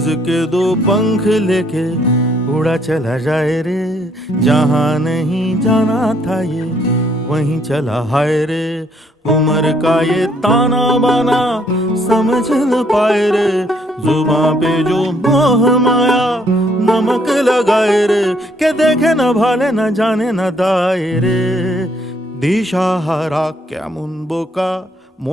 परवाज़ के दो पंख लेके उड़ा चला जाए रे, जहाँ नहीं जाना था ये वहीं चला हाय रे। उम्र का ये ताना बाना समझ न पाए रे, जुबां पे जो मोह माया नमक लगाए रे, के देखे न भाले न जाने न दाए रे। दिशाहारा केमन बोका